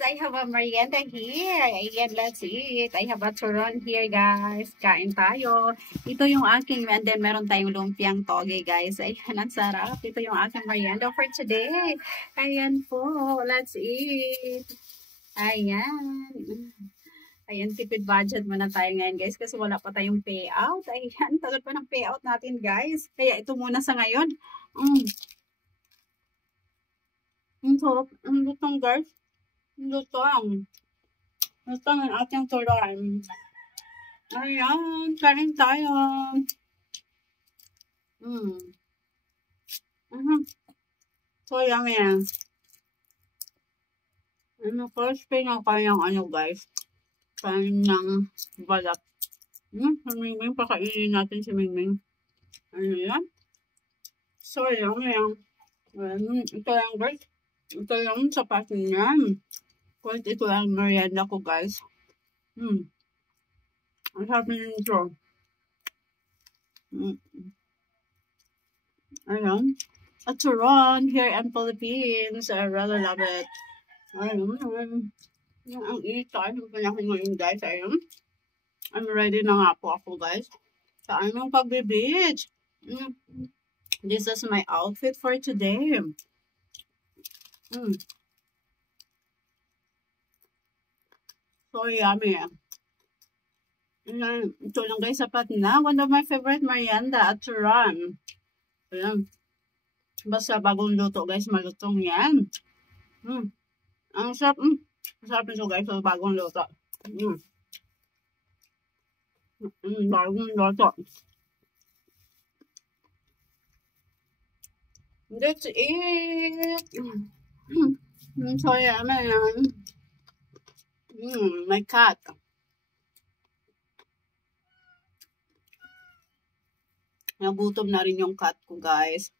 I have a merienda here. Ayan, let's eat. I have a turon here, guys. Kain tayo. Ito yung aking, and then meron tayong lumpiang toge, guys. Ayan, ang sarap. Ito yung aking merienda for today. Ayan po, let's eat. Ayan. Ayan, tipid budget muna tayo ngayon, guys, kasi wala pa tayong payout. Ayan, tagal pa ng payout natin, guys. Kaya ito muna sa ngayon. Ang sarap. Ang lutong, guys. Lutong. Lutong ang ating turon. Ayan, kain tayo. So yummy. Crispy na kayang guys. Kain ng balat. Si Mingming, pakainin natin si Mingming. Ano yan? So yummy. Ito lang, guys. Ito lang sapat niya. Kahit ito lang merienda ko, guys. Ang sarap nito. Ayan. A turon here in Philippines. I really love it. Ayan. Ang ito. Ang panahin ngayon, guys. Ayan. I'm ready na nga po ako, guys. Sa aming pagbe-beach. This is my outfit for today. So yummy. Ito lang, guys, sapat na. One of my favorite merienda at turon. Ayan. Basta bagong luto, guys, malutong yan. Ang sarap. Ang sarap nito, guys, sa bagong luto. Bagong luto. That's it. So yummy. My cat. Nagutom na rin yung cat ko, guys.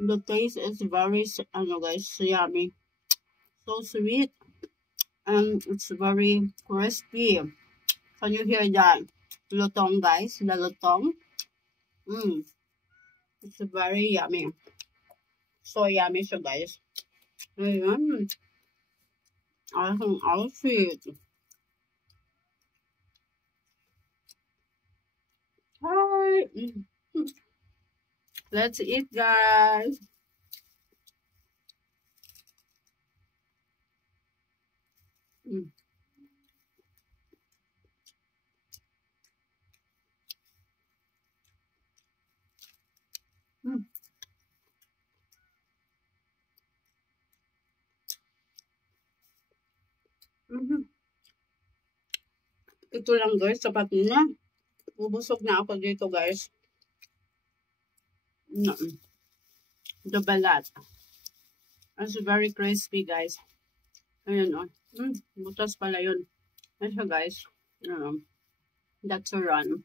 The taste is very, guys, yummy. So sweet. And it's very crispy. Can you hear that? Lutong, guys. The lutong. It's very yummy. So yummy siya, guys. Ayan. Aking outfit. Hi. Let's eat, guys. Ito lang, guys, sapat na. Bubusog na ako dito, guys. The balat. It's very crispy, guys. Ayan, butas pala yun. Ayan, guys. That's a run.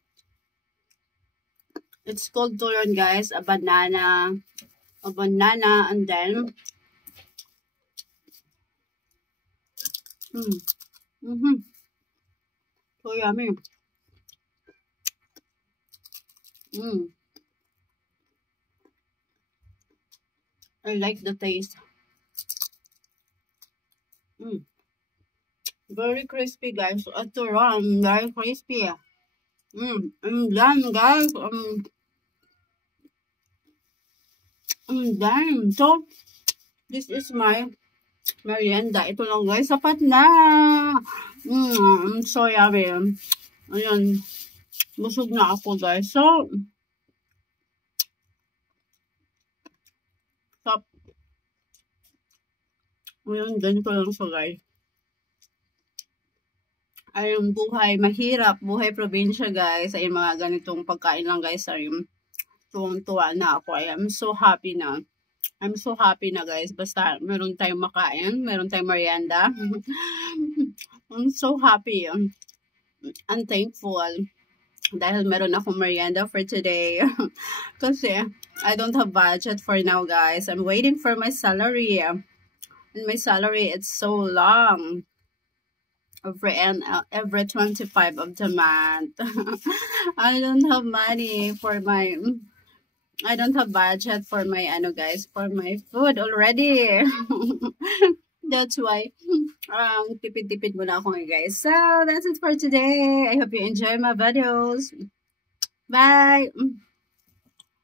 It's called turon, guys. A banana, and then so yummy. I like the taste. Very crispy, guys. A turon, very crispy. I'm done, guys. I'm done. So, this is my merienda. Ito lang, guys. Sapat na. So yummy. Ayan. Busog na ako, guys. So, stop. Ayan, ganito lang siya, guys. Ayun, buhay mahirap. Buhay probinsya, guys. Ayun, mga ganitong pagkain lang, guys. Ayun, tuwang-tuwa na ako. I'm so happy na. I'm so happy na, guys. Basta meron tayong makain. Meron tayong merienda. I'm so happy. I'm thankful. Dahil meron akong merienda for today. Kasi I don't have budget for now, guys. I'm waiting for my salary. And my salary, it's so long. every 25 of the month. I don't have money for my I don't have budget for my guys, for my food already. That's why tipid-tipid muna ako guys. So that's it for today. I hope you enjoy my videos. Bye.